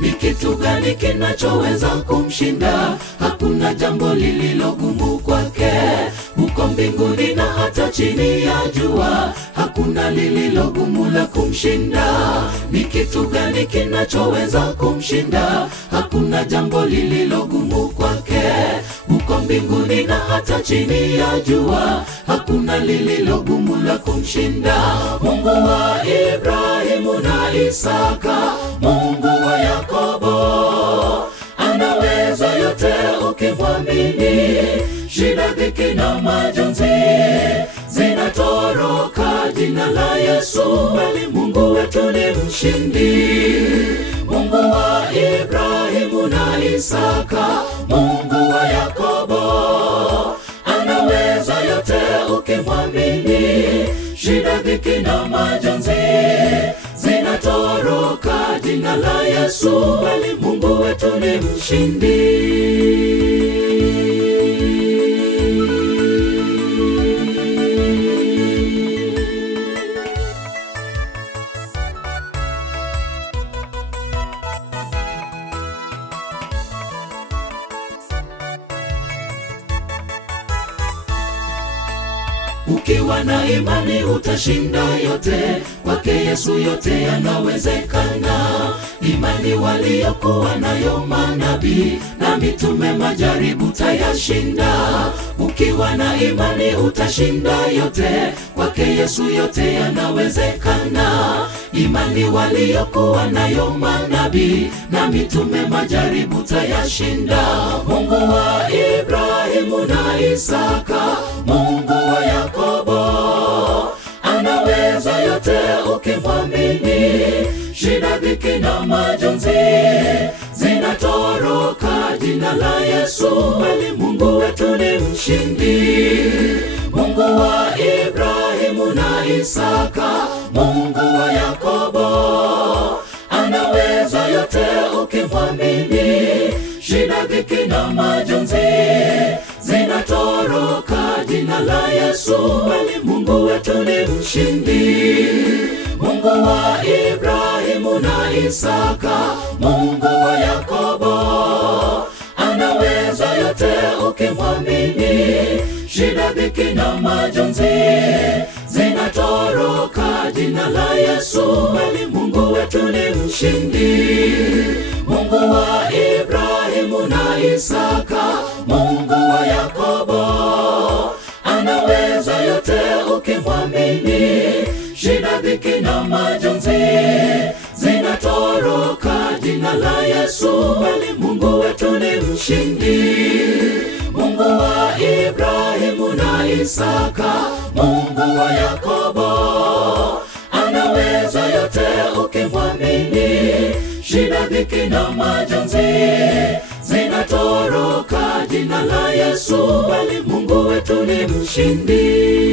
Ni kitu gani kinachoweza kumshinda? Hakuna jambo lililogumu kwake. Huko mbinguni na hata chini ya jua, hakuna lililogumu la kumshinda. Ni kitu gani kinachoweza kumshinda? Hakuna jambo lililogumu kwake. Huko mbinguni na hata chini ya jua, hakuna lililogumu la kumshinda. Mungu wa Ibrahimu na Isaka, Mungu wa Yakobo, anaweza yote ukimwamini. Shida, dhiki na majonzi zinatoroka jina la Yesu, bali Mungu wetu ni mshindi. Mungu wa Ibrahimu na Isaka, Mungu wa Yakobo, anaweza yote ukimwamini. Shida, dhiki na majonzi zinatoroka jina la Yesu, bali Mungu wetu ni mshindi. Ukiwa na imani utashinda yote, kwake Yesu yote yanawezekana. Imani waliokuwa nayo manabii na mitume, majaribu tayashinda. Ukiwa na imani utashinda yote, kwake Yesu yote yanawezekana. Imani waliokuwa nayo manabii na mitume, majaribu tayashinda. Mungu wa Ibrahimu na Isaka, Mungu wa Yakobo, anaweza yote ukimwamini. Shida, dhiki na majonzi zinatoroka jina la Yesu, bali Mungu wetu ni mshindi. Mungu wa Ibrahimu na Isaka, Mungu wa Yakobo, anaweza yote ukimwamini. Shida, dhiki na majonzi zinatoroka jina la Yesu, bali Mungu wetu ni mshindi. Mungu wa Ibrahimu na Isaka, Mungu wa Yakobo, anaweza yote ukimwamini. Shida, dhiki na majonzi zinatoroka jina la Yesu, bali Mungu wetu ni mshindi. Mungu wa Ibrahimu na Isaka, Mungu wa Yakobo, anaweza yote ukimwamini. Shida, dhiki na majonzi zinatoroka jina la Yesu, bali Mungu wetu ni mshindi. Mungu wa Ibrahimu na Isaka, Mungu wa Yakobo, anaweza yote ukimwamini. Shida, dhiki na majonzi zinatoroka jina la Yesu, bali Mungu wetu ni mshindi.